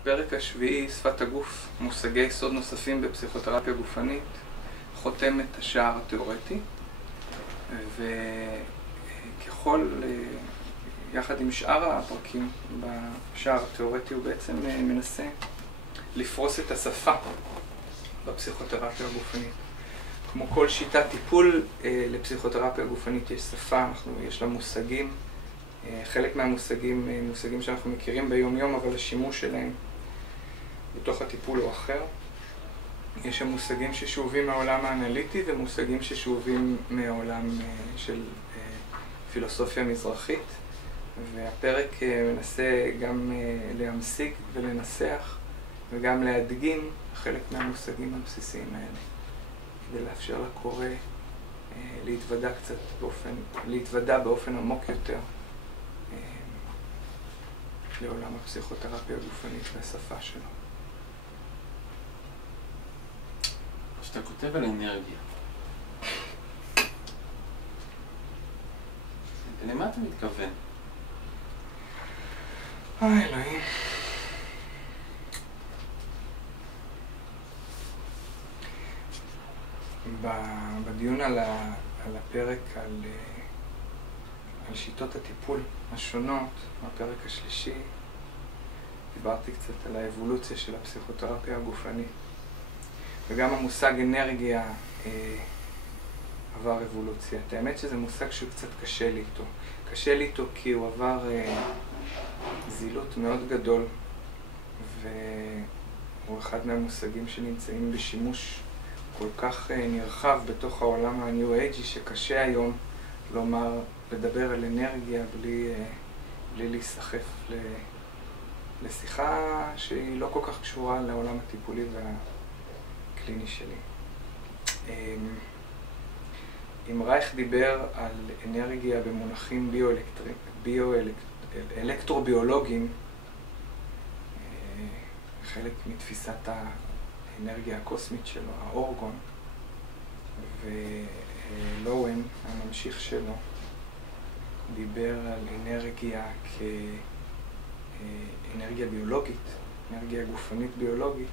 הפרק השביעי, שפת הגוף, מושגי יסוד נוספים בפסיכותרפיה גופנית, חותם את השער התיאורטי, וככל, יחד עם שאר הפרקים בשער התיאורטי, הוא בעצם מנסה לפרוס את השפה בפסיכותרפיה הגופנית. כמו כל שיטת טיפול לפסיכותרפיה גופנית יש שפה, יש לה מושגים, חלק מהמושגים, מושגים שאנחנו מכירים ביום יום, אבל השימוש שלהם בתוך הטיפול הוא אחר. יש שם מושגים ששואבים מהעולם האנליטי ומושגים ששואבים מהעולם של פילוסופיה מזרחית, והפרק מנסה גם להמשיג ולנסח וגם להדגים חלק מהמושגים הבסיסיים האלה, כדי לאפשר לקורא להתוודע באופן עמוק יותר לעולם הפסיכותרפיה הגופנית והשפה שלו. כשאתה כותב על אנרגיה, למה אתה מתכוון? אלוהים. בדיון על הפרק על שיטות הטיפול השונות, בפרק השלישי, דיברתי קצת על האבולוציה של הפסיכותרפיה הגופנית. וגם המושג אנרגיה עבר אבולוציה. האמת שזה מושג שקצת קשה לי איתו. קשה לי איתו כי הוא עבר זילות מאוד גדול, והוא אחד מהמושגים שנמצאים בשימוש כל כך נרחב בתוך העולם הניו אייג'י, שקשה היום לדבר על אנרגיה בלי להיסחף לשיחה שהיא לא כל כך קשורה לעולם הטיפולי והקליני שלי. אם רייך דיבר על אנרגיה במונחים אלקטרוביולוגיים, חלק מתפיסת האנרגיה הקוסמית שלו, האורגון, ולואוין, הממשיך שלו, דיבר על אנרגיה כאנרגיה ביולוגית, אנרגיה גופנית ביולוגית.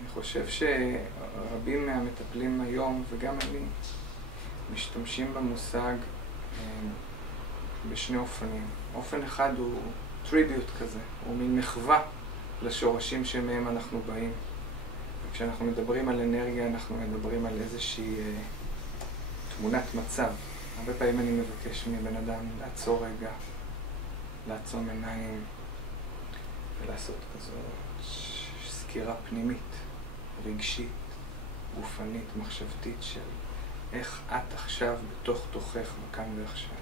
אני חושב שרבים מהמטפלים היום, וגם אני, משתמשים במושג בשני אופנים. אופן אחד הוא טריביוט כזה, הוא מין מחווה לשורשים שמהם אנחנו באים. וכשאנחנו מדברים על אנרגיה, אנחנו מדברים על איזושהי תמונת מצב. הרבה פעמים אני מבקש מבן אדם לעצור רגע, לעצום עיניים ולעשות כזו סקירה פנימית, רגשית, גופנית, מחשבתית של איך את עכשיו בתוך תוכך בכאן ועכשיו.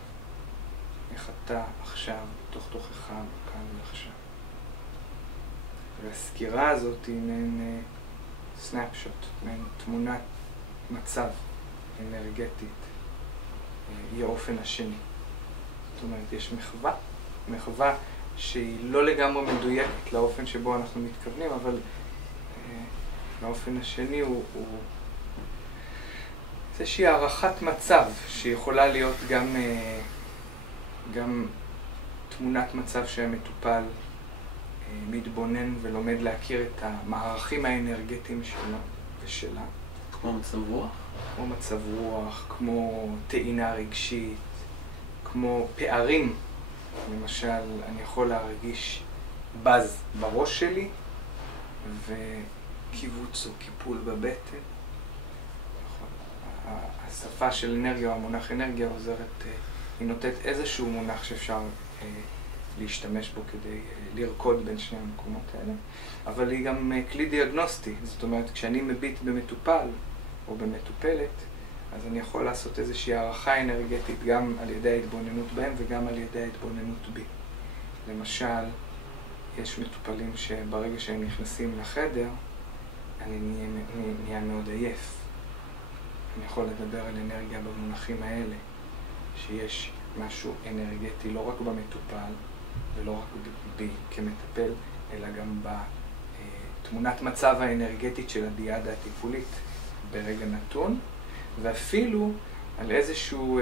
איך אתה עכשיו בתוך תוכך בכאן ועכשיו. והסקירה הזאת היא מעין סנאפשוט, מעין תמונת מצב אנרגטית, היא האופן השני. זאת אומרת, יש מחווה שהיא לא לגמרי מדויקת לאופן שבו אנחנו מתכוונים, אבל האופן השני הוא איזושהי הערכת מצב שיכולה להיות גם תמונת מצב שהמטופל מתבונן ולומד להכיר את המערכים האנרגטיים שלו ושלה. כמו מצב רוח? כמו מצב רוח, כמו טעינה רגשית, כמו פערים. למשל, אני יכול להרגיש בז בראש שלי וקיבוץ או קיפול בבטן. השפה של אנרגיה או המונח אנרגיה עוזרת, היא נותנת איזשהו מונח שאפשר להשתמש בו כדי לרקוד בין שני המקומות האלה, אבל היא גם כלי דיאגנוסטי. זאת אומרת, כשאני מביט במטופל או במטופלת, אז אני יכול לעשות איזושהי הערכה אנרגטית גם על ידי ההתבוננות בהם וגם על ידי ההתבוננות בי. למשל, יש מטופלים שברגע שהם נכנסים לחדר, אני נהיה מאוד עייף. אני יכול לדבר על אנרגיה במונחים האלה, שיש משהו אנרגטי לא רק במטופל ולא רק בי כמטפל, אלא גם בתמונת מצב האנרגטית של הדיאדה הטיפולית ברגע נתון, ואפילו על איזשהו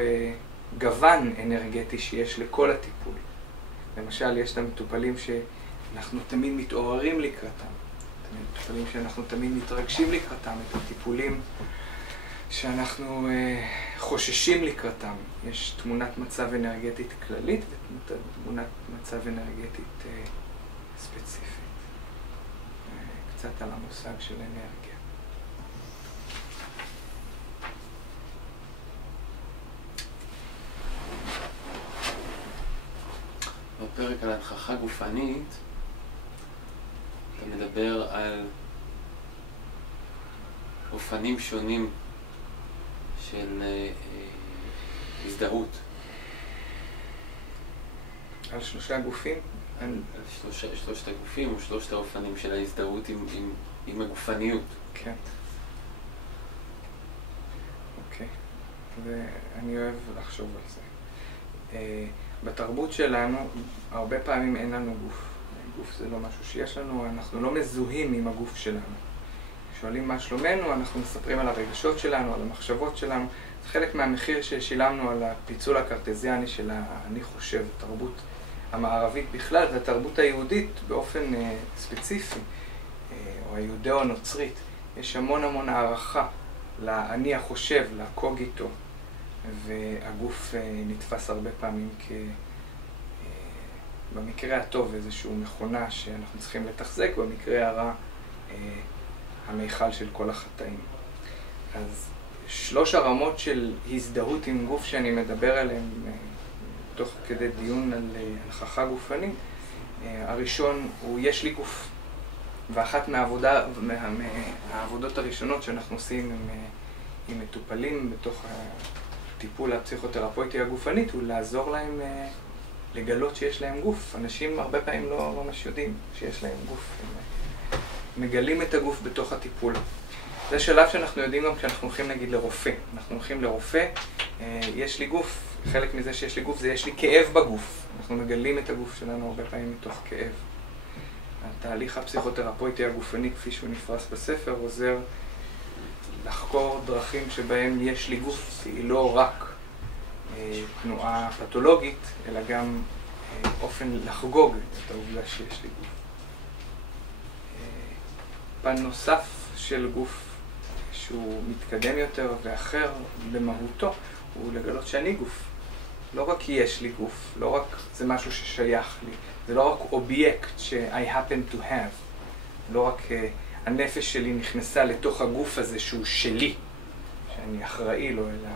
גוון אנרגטי שיש לכל הטיפול. למשל, יש את המטופלים אנחנו תמיד מתעוררים לקראתם. מטופלים שאנחנו תמיד מתרגשים לקראתם, את הטיפולים שאנחנו חוששים לקראתם. יש תמונת מצב אנרגטית כללית ותמונת מצב אנרגטית ספציפית. קצת על המושג של אנרגיה. בפרק על הנכחה גופנית, אתה מדבר על אופנים שונים של הזדהות. על 3 גופים? על שלושת הגופים או 3 האופנים של ההזדהות עם הגופניות. כן. אוקיי. ואני אוהב לחשוב על זה. בתרבות שלנו, הרבה פעמים אין לנו גוף. גוף זה לא משהו שיש לנו, אנחנו לא מזוהים עם הגוף שלנו. שואלים מה שלומנו, אנחנו מספרים על הרגשות שלנו, על המחשבות שלנו. זה חלק מהמחיר ששילמנו על הפיצול הקרטזיאני של אני חושב, התרבות המערבית בכלל, והתרבות היהודית באופן ספציפי, או היהודאו-נוצרית. יש המון הערכה לאני החושב, לקוגיטו, והגוף נתפס הרבה פעמים במקרה הטוב איזשהו מכונה שאנחנו צריכים לתחזק, במקרה הרע המיכל של כל החטאים. אז 3 הרמות של הזדהות עם גוף שאני מדבר עליהן תוך כדי דיון על הנכחה גופנית. הראשון הוא יש לי גוף, ואחת מהעבודות הראשונות שאנחנו עושים עם מטופלים בתוך הטיפול הפסיכותרפויטי הגופנית הוא לעזור להם לגלות שיש להם גוף. אנשים הרבה פעמים לא ממש יודעים שיש להם גוף. הם מגלים את הגוף בתוך הטיפול. זה שלב שאנחנו יודעים גם כשאנחנו הולכים נגיד לרופא. אנחנו הולכים לרופא, יש לי גוף. חלק מזה שיש לי גוף זה יש לי כאב בגוף. אנחנו מגלים את הגוף שלנו הרבה פעמים מתוך כאב. התהליך הפסיכותרפויטי הגופני כפי שהוא נפרס בספר עוזר לחקור דרכים שבהם יש לי גוף, היא לא רק תנועה פתולוגית, אלא גם אופן לחגוג את העובדה שיש לי גוף. פן נוסף של גוף שהוא מתקדם יותר ואחר במהותו הוא לגלות שאני גוף. לא רק יש לי גוף, לא רק זה משהו ששייך לי, זה לא רק אובייקט ש-I happen to have, לא רק הנפש שלי נכנסה לתוך הגוף הזה שהוא שלי, שאני אחראי לו, אלא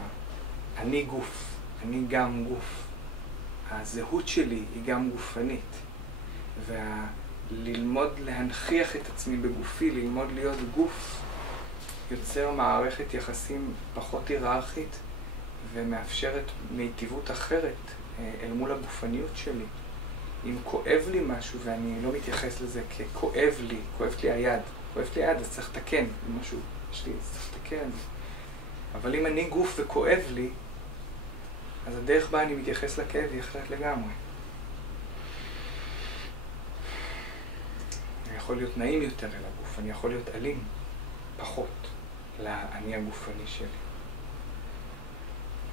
אני גוף, אני גם גוף. הזהות שלי היא גם גופנית. וללמוד להנכיח את עצמי בגופי, ללמוד להיות גוף, יוצר מערכת יחסים פחות היררכית ומאפשרת מיטיבות אחרת אל מול הגופניות שלי. אם כואב לי משהו ואני לא מתייחס לזה ככואב לי, כואבת לי היד, כואבת לי היד, אז צריך לתקן, משהו יש לי, אז צריך לתקן. אבל אם אני גוף וכואב לי, אז הדרך בה אני מתייחס לכאב היא אחרת לגמרי. אני יכול להיות נעים יותר אל הגוף, אני יכול להיות אלים פחות לאני הגופני שלי.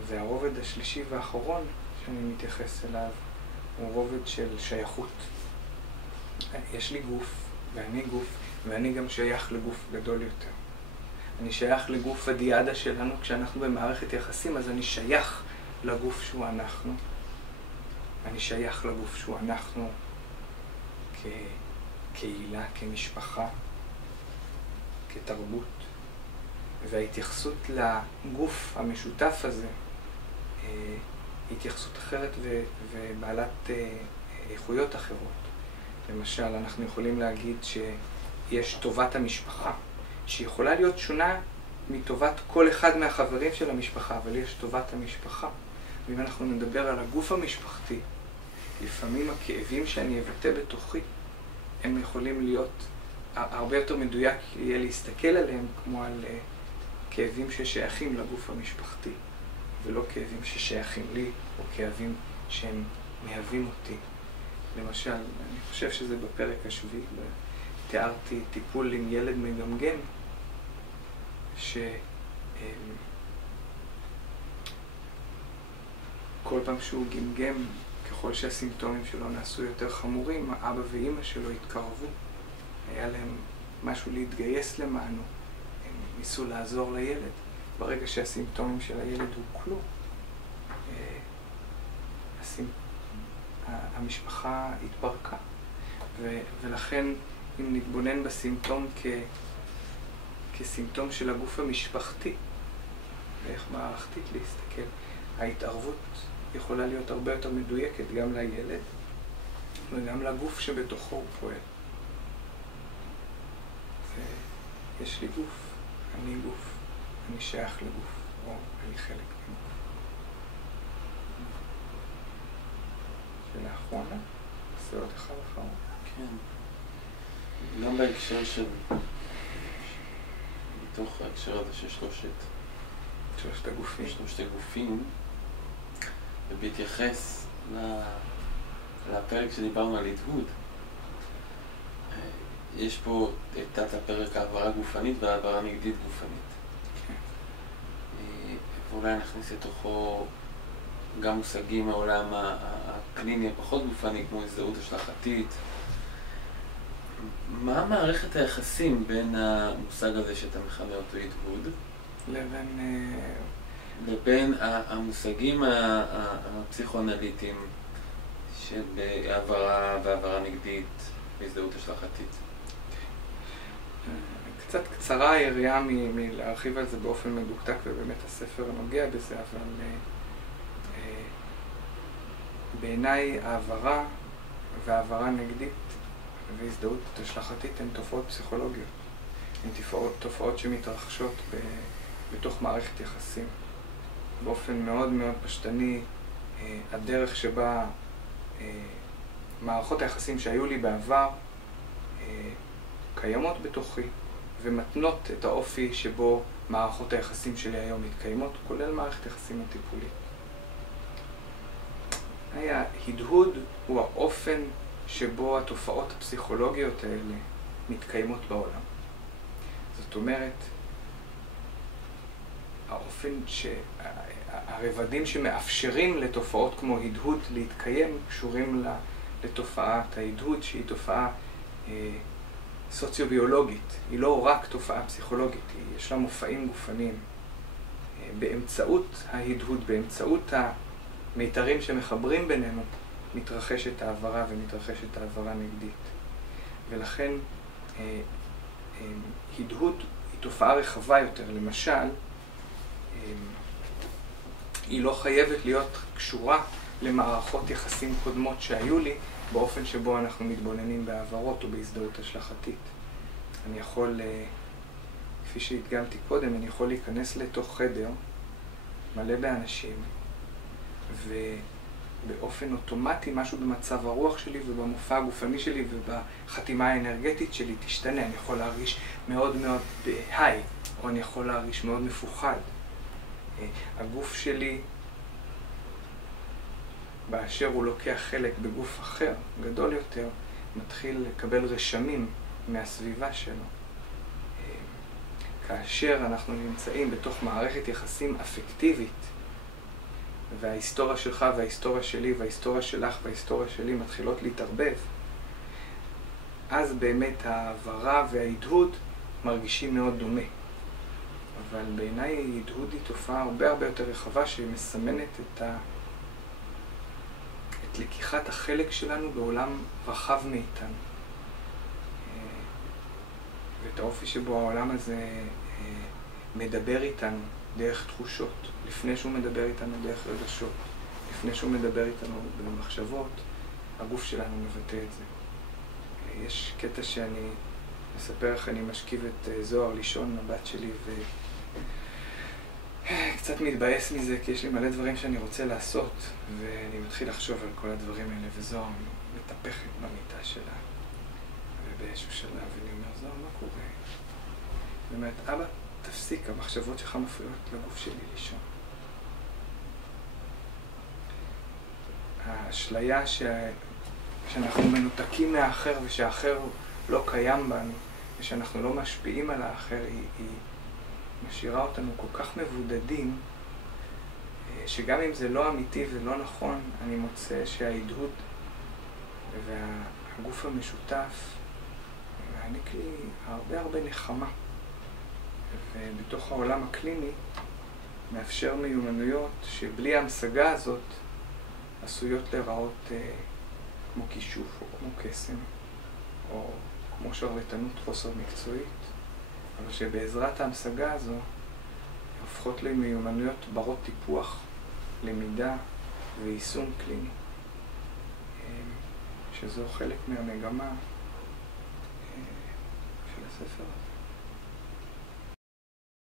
והרובד השלישי והאחרון שאני מתייחס אליו הוא רובד של שייכות. יש לי גוף ואני גוף ואני גם שייך לגוף גדול יותר. אני שייך לגוף הדיאדה שלנו כשאנחנו במערכת יחסים, אז אני שייך לגוף שהוא אנחנו. אני שייך לגוף שהוא אנחנו כקהילה, כמשפחה, כתרבות. וההתייחסות לגוף המשותף הזה היא התייחסות אחרת ובעלת איכויות אחרות. למשל, אנחנו יכולים להגיד שיש טובת המשפחה, שיכולה להיות שונה מטובת כל אחד מהחברים של המשפחה, אבל יש טובת המשפחה. ואם אנחנו נדבר על הגוף המשפחתי, לפעמים הכאבים שאני אבטא בתוכי, הם יכולים להיות הרבה יותר מדויק יהיה להסתכל עליהם כמו על כאבים ששייכים לגוף המשפחתי, ולא כאבים ששייכים לי, או כאבים שהם מהווים אותי. למשל, אני חושב שזה בפרק השביעי, תיארתי טיפול עם ילד מגמגם, שכל פעם שהוא גמגם ככל שהסימפטומים שלו נעשו יותר חמורים, האבא ואימא שלו התקרבו. היה להם משהו להתגייס למענו. הם ניסו לעזור לילד. ברגע שהסימפטומים של הילד הוקלו, המשפחה התפרקה. ולכן, אם נתבונן בסימפטום כסימפטום של הגוף המשפחתי, ואיך מערכתית להסתכל, ההתערבות יכולה להיות הרבה יותר מדויקת גם לילד וגם לגוף שבתוכו הוא פועל. יש לי גוף, אני גוף, אני שייך לגוף, או אני חלק מגוף. שאלה אחרונה, עושה עוד אחד אחרון. כן. גם בהקשר של... בתוך ההקשר הזה של שלושת הגופים. שלושת הגופים, ובהתייחס לפרק שדיברנו על הדהוד, יש פה את הפרק העברה גופנית והעברה נגדית גופנית. כן. ואולי נכניס לתוכו גם מושגים מהעולם הקליני הפחות גופני, כמו הזדהות השלכתית. מה מערכת היחסים בין המושג הזה שאתה מכנה אותו הדהוד לבין המושגים הפסיכואנליטיים של העברה והעברה נגדית והזדהות השלכתית? קצת קצרה היריעה מלהרחיב על זה באופן מדוקדק, ובאמת הספר נוגע בזה, אבל בעיניי העברה והעברה נגדית והזדהות השלכתית הן תופעות פסיכולוגיות. הן תופעות שמתרחשות בתוך מערכת יחסים. באופן מאוד מאוד פשטני, הדרך שבה מערכות היחסים שהיו לי בעבר קיימות בתוכי ומתנות את האופי שבו מערכות היחסים שלי היום מתקיימות, כולל מערכת היחסים הטיפולית. ההדהוד הוא האופן שבו התופעות הפסיכולוגיות האלה מתקיימות בעולם. זאת אומרת, האופן הרבדים שמאפשרים לתופעות כמו הדהוד להתקיים קשורים לתופעת ההדהוד, שהיא תופעה סוציו-ביולוגית. היא לא רק תופעה פסיכולוגית, יש לה מופעים גופניים. באמצעות ההדהוד, באמצעות המיתרים שמחברים בינינו, מתרחשת העברה ומתרחשת העברה נגדית. ולכן הדהוד היא תופעה רחבה יותר. למשל, היא לא חייבת להיות קשורה למערכות יחסים קודמות שהיו לי באופן שבו אנחנו מתבוננים בעברות או בהזדהות השלכתית. אני יכול, כפי שהדגמתי קודם, אני יכול להיכנס לתוך חדר מלא באנשים ובאופן אוטומטי משהו במצב הרוח שלי ובמופע הגופני שלי ובחתימה האנרגטית שלי תשתנה. אני יכול להרגיש מאוד מאוד היי, או אני יכול להרגיש מאוד מפוחד. הגוף שלי, באשר הוא לוקח חלק בגוף אחר, גדול יותר, מתחיל לקבל רשמים מהסביבה שלו. כאשר אנחנו נמצאים בתוך מערכת יחסים אפקטיבית, וההיסטוריה שלך וההיסטוריה שלי וההיסטוריה שלך וההיסטוריה שלי מתחילות להתערבב, אז באמת העברה וההדהוד מרגישים מאוד דומה. אבל בעיניי ההדהוד היא תופעה הרבה יותר רחבה שמסמנת את לקיחת החלק שלנו בעולם רחב מאיתנו. ואת האופי שבו העולם הזה מדבר איתנו דרך תחושות, לפני שהוא מדבר איתנו דרך רגשות, לפני שהוא מדבר איתנו במחשבות, הגוף שלנו מבטא את זה. יש קטע שאני מספר איך אני משכיב את זוהר לישון, הבת שלי, קצת מתבאס מזה, כי יש לי מלא דברים שאני רוצה לעשות, ואני מתחיל לחשוב על כל הדברים האלה, וזוהר מטפחת במיטה שלה. ובאיזשהו שלב, ואני אומר, זוהר, מה קורה? זאת אומרת, אבא, תפסיק, המחשבות שלך מפריעות לגוף שלי לישון. האשליה שאנחנו מנותקים מהאחר, ושהאחר לא קיים בנו, ושאנחנו לא משפיעים על האחר, היא משאירה אותנו כל כך מבודדים, שגם אם זה לא אמיתי ולא נכון, אני מוצא שההדהוד והגוף המשותף מעניק לי הרבה נחמה. ובתוך העולם הקליני מאפשר מיומנויות שבלי ההמשגה הזאת עשויות להיראות כמו כישוף או כמו קסם, או כמו שרלטנות חוסר מקצועית, אבל שבעזרת ההמשגה הזו הופכות למיומנויות ברות טיפוח, למידה ויישום קליני, שזו חלק מהמגמה של הספר הזה.